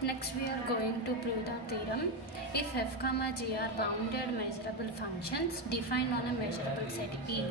Next we are going to prove the theorem. If f comma g are bounded measurable functions defined on a measurable set E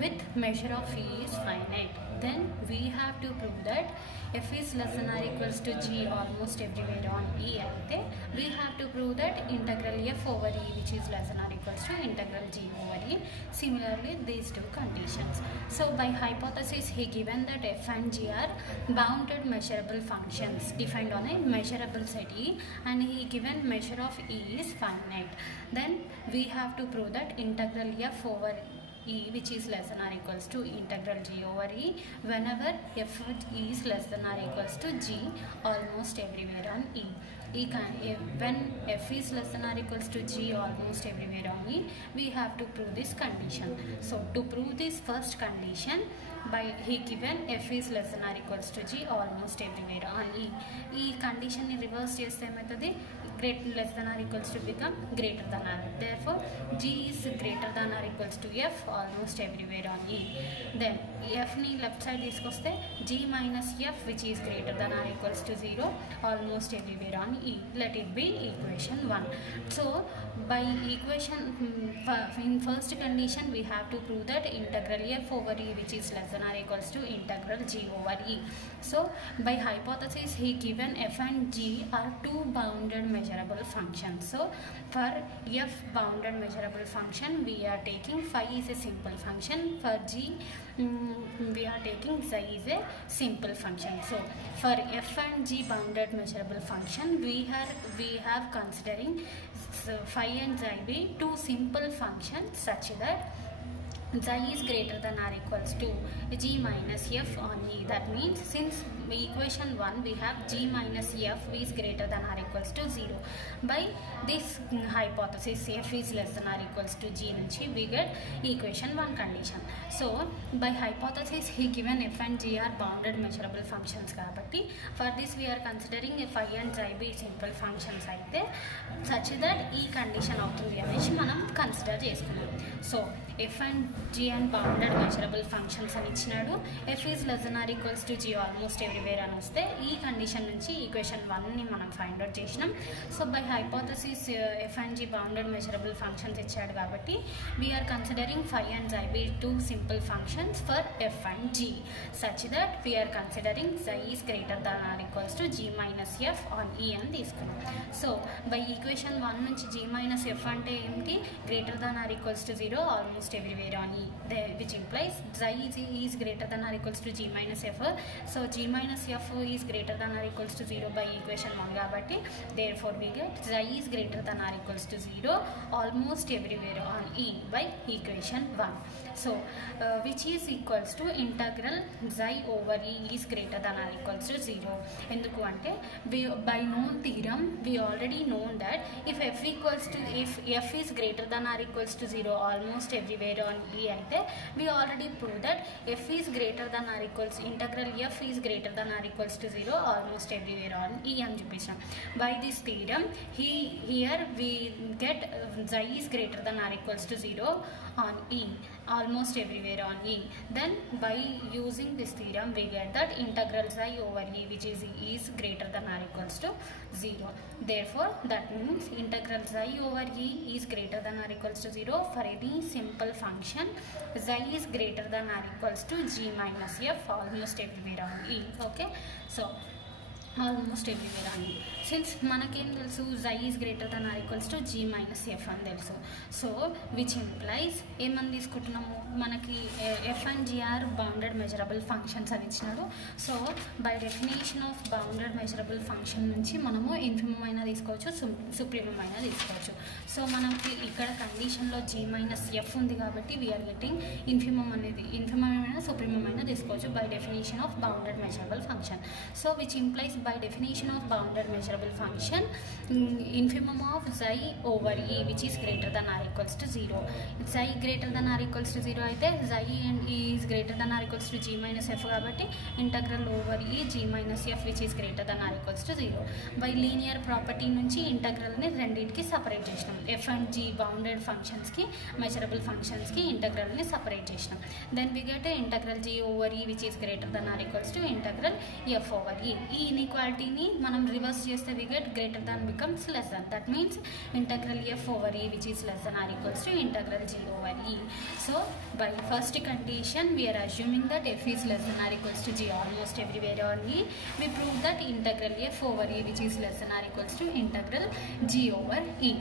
with measure of E is finite, then we have to prove that f is less than or equals to g almost everywhere on E aite we have to prove that integral f over E which is less than or equals to integral g over E. Similarly these two conditions. So by hypothesis he given that f and g are bounded measurable functions defined on a measurable set E and he given measure of E is finite. Then we have to prove that integral f over E which is less than or equals to integral g over E whenever f is less than or equals to g almost everywhere on E. When f is less than or equals to g almost everywhere on E, we have to prove this condition. So to prove this first condition, by he given f is less than or equals to g almost everywhere on E. E condition ni reverse cheste emaytadi less than or equals to become greater than or. Therefore g is greater than or equals to f almost everywhere on E. Then f ni left side iskoste g minus f which is greater than or equals to 0 almost everywhere on E. Let it be equation 1. So by equation in first condition we have to prove that integral f over E which is less than or equals to integral g over E. So by hypothesis he given f and g are two bounded measurable functions. So for f bounded measurable function we are taking phi is a simple function, for g we are taking xi is a simple function. So for f and g bounded measurable function we have considering phi and xi be two simple functions such that xi is greater than or equals to g minus f on E. That means since equation 1 we have g minus f is greater than or equals to 0. By this hypothesis f is less than or equals to g nunchi we get equation 1 condition. So by hypothesis he given f and g are bounded measurable functions kabatti for this we are considering phi and xi be simple functions aithe such that e condition avutundi అనేసి మనం consider చేసుకున్నాం. So f and g and bounded measurable functions అని ఇచ్చినాడు. f is less than or equals to g almost everywhere అని వస్తే ఈ condition నుంచి equation 1 ని మనం ఫైండ్ అవుట్ చేసినాం. So by hypothesis f and g bounded measurable functions ఇచ్చాడు కాబట్టి we are considering phi and xi be two simple functions for f and g such that we are considering xi is greater than or equals to g minus f on E అని తీసుకున్నాం. So by equation 1 నుంచి g minus f అంటే ఏంటి, greater than or equals to 0 almost everywhere on E, which implies xi is greater than or equals to g minus f. So g minus f is greater than or equals to 0 by equation 1 కాబట్టి therefore we get xi is greater than or equals to 0 almost everywhere on E by equation 1. So which is equals to integral xi over E is greater than or equals to 0. ఎందుకు అంటే by known theorem we already known that if f is greater than or equals to 0 almost everywhere on E అయితే we already proved that f is greater than or equals integral f is greater than or equals to 0 almost everywhere on E అని చూపించాం. By this theorem here we get xi is greater than or equals to 0 on E almost everywhere on E. Then by using this theorem we get that integral xi over E which is greater than or equals to 0. Therefore that means integral xi over E is greater than or equals to 0 for any simple function xi is greater than or equals to g minus f almost everywhere on E. Okay, so almost everywhere on E. Since మనకేం తెలుసు xi is greater than or equals to g minus f అని తెలుసు. So which implies ఏమని తీసుకుంటున్నాము, మనకి f and g are bounded measurable functions అని ఇచ్చినాడు. So by definition of bounded measurable function నుంచి మనము ఇన్ఫిమమ్ అయినా తీసుకోవచ్చు, సుప్రీమమ్ అయినా తీసుకోవచ్చు. సో మనకి ఇక్కడ కండిషన్లో g మైనస్ f ఉంది కాబట్టి వీఆర్ గెటింగ్ ఇన్ఫిమమ్ అయినా సుప్రీమమ్ అయినా తీసుకోవచ్చు by definition of bounded measurable function. So which implies by definition of bounded measurable function infimum of xi over E which is greater than or equals to 0. Xi greater than or equals to 0 అయితే xi and E is greater than or equals to g minus f కాబట్టి integral over E g minus f which is greater than or equals to 0. by linear property నుంచి integral ని రెండింటికి separate చేసినాం. f and g bounded functions కి measurable functions కి integral ని separate చేసినాం. then we get a integral g over E which is greater than or equals to integral f over E. ఈ ఇన్ఈక్వాలిటీని మనం రివర్స్ చేస్తే cheste we get greater than becomes less than. That means integral f over e which is less than or equals to integral g over e. So by first condition we are assuming that f is less than or equals to g almost everywhere on e. We prove that integral f over e which is less than or equals to integral g over e.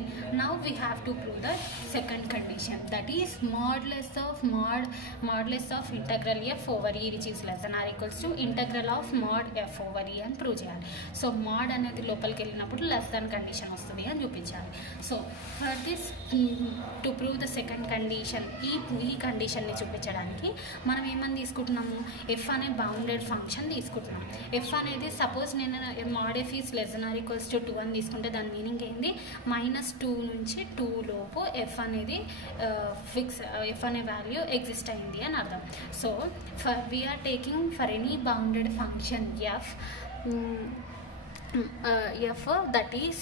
Now we have to prove that second condition, that is modulus of integral f over e which is less than or equals to integral of mod f over e అని prove చేయాలి. So mod అనేది లోపలికి వెళ్ళినప్పుడు less than condition వస్తుంది అని చూపించాలి. So for this to prove the second condition, ఈ కండిషన్ని చూపించడానికి మనం ఏమని తీసుకుంటున్నాము, ఎఫ్ అనే బౌండెడ్ ఫంక్షన్ తీసుకుంటున్నాం. ఎఫ్ అనేది సపోజ్ నేను mod f is less than or equals to 2 అని తీసుకుంటే దాని మీనింగ్ ఏంది, -2 నుంచి 2 లోపు ఎఫ్ అనేది ఫిక్స్, ఎఫ్ అనే వాల్యూ ఎగ్జిస్ట్ అయింది అని అర్థం. So for we're taking for any bounded function f f that is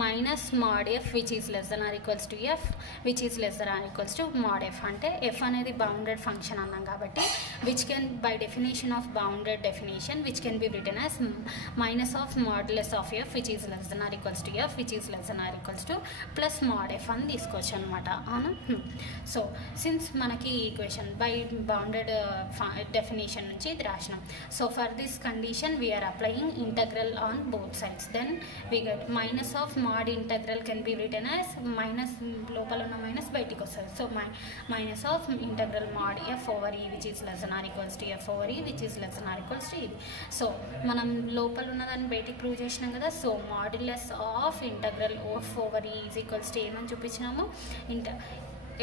minus mod f which is less than or equals to f which is less than or equals to mod f. అంటే f అనేది bounded function అన్నాం కాబట్టి which can by definition of bounded definition which can be written as minus of modulus of f which is less than or equals to f which is less than or equals to plus mod f అని తీసుకోవచ్చు అనమాట. అవునా? So since మనకి equation by bounded definition నుంచి ఇది రాసినాం. So for this condition we are applying integral on both sides, then we get minus of mod integral can be written as minus లోపల ఉన్న మైనస్ బయటికి వస్తుంది. So minus of integral mod f over e which is less than or equals to f over e which is less than or equals to e. So మనం లోపల ఉన్నదాన్ని బయటికి prove చేసినాం కదా. So modulus of integral f over e is equals to ఏమని చూపించినాము,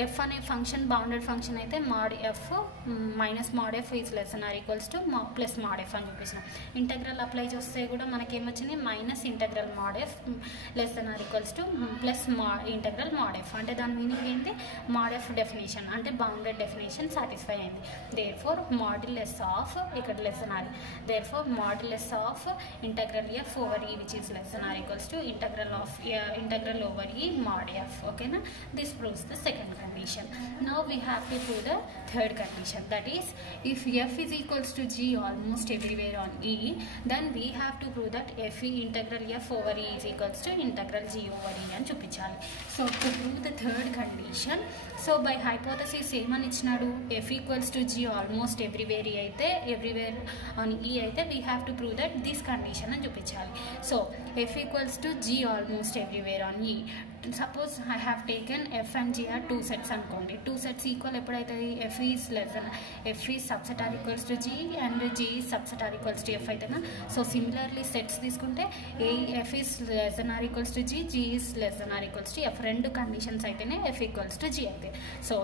F అనే function bounded function అయితే mod f minus mod f is less than or equals to plus mod f అని చూపించినాం. ఇంటగ్రల్ అప్లై చేస్తే కూడా మనకేమొచ్చింది, minus integral mod f less than or equals to plus integral mod f. అంటే దాని meaning ఏంటి, mod f definition అంటే bounded definition satisfy అయింది. దేర్ ఫోర్ మాడ్యులస్ ఆఫ్ ఇక్కడ less than or, therefore modulus of integral f over e which is less than or equals to integral over e mod f. ఓకేనా? This proves the second condition. Now we have to prove the third condition, that is if f is equals to g almost everywhere on e, then we have to prove that f integral f over e is equals to integral g over e అని చూపించాలి. So to prove the third condition, so by hypothesis ఏమని ఇచ్చినాడు, f equals to g almost everywhere అయితే everywhere on e అయితే we have to prove that this condition అని చూపించాలి. So f equals to g almost everywhere on e. Suppose I have taken F and G are 2 sets అనుకోండి. 2 sets equal ఎప్పుడైతుంది, F is less than F is subset or equals to G and G is subset or equals to F అయితేనా. So similarly sets తీసుకుంటే F is less than or equals to G, G is less than or equals to F. రెండు conditions అయితేనే F equals to G అయితే. So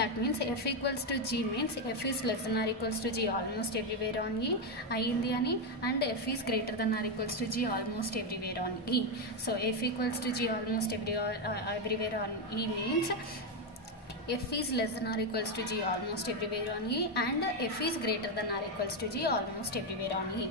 that means F equals to G means F is less than or equals to G almost everywhere on E అయింది అని, and F is greater than or equals to G almost everywhere on e. So f equals to G almost everywhere on e means f is less than or equals to g almost everywhere on e and f is greater than or equals to g almost everywhere on e.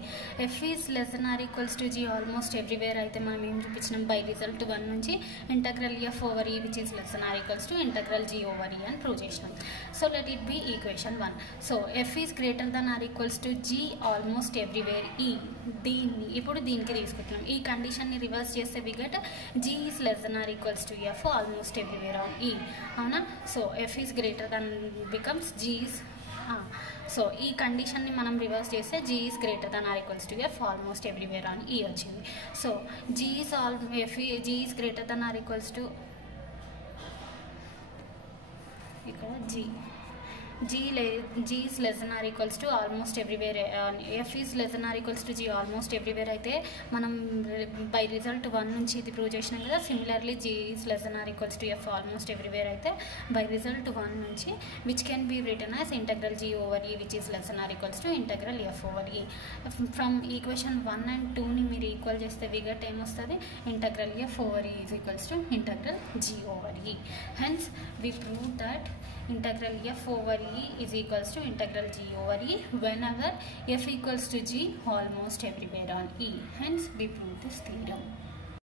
f is less than or equals to g almost everywhere అయితే మనం ఏం చూపించినాం, by result 1 నుంచి integral f over e which is less than or equals to integral g over e అని prove చేసినాం. So let it be equation 1. So f is greater than or equals to g almost everywhere e. ఇప్పుడు దీనికి తీసుకుంటున్నాం. ఈ కండిషన్ని reverse చేస్తే we get g is less than or equals to f almost everywhere on e. అవునా? So f is greater than becomes g is so ఈ కండిషన్ని మనం reverse చేస్తే g is greater than or equals to f almost everywhere on e వచ్చింది. So g is greater than or equals to ఇక్కడ g is less than or equals to almost everywhere, f is less than or equals to g almost everywhere అయితే మనం by result 1 నుంచి ఇది prove చేసినాం కదా. Similarly g is less than or equals to f almost everywhere అయితే by result 1 నుంచి which can be written as integral g over e which is less than or equals to integral f over e. From equation 1 and 2ని మీరు equal చేస్తే we get ఏమొస్తుంది, integral f over e is equals to integral g over e. Hence we prove that integral f over e is equals to integral g over e whenever f equals to g almost everywhere on e. Hence we prove this theorem.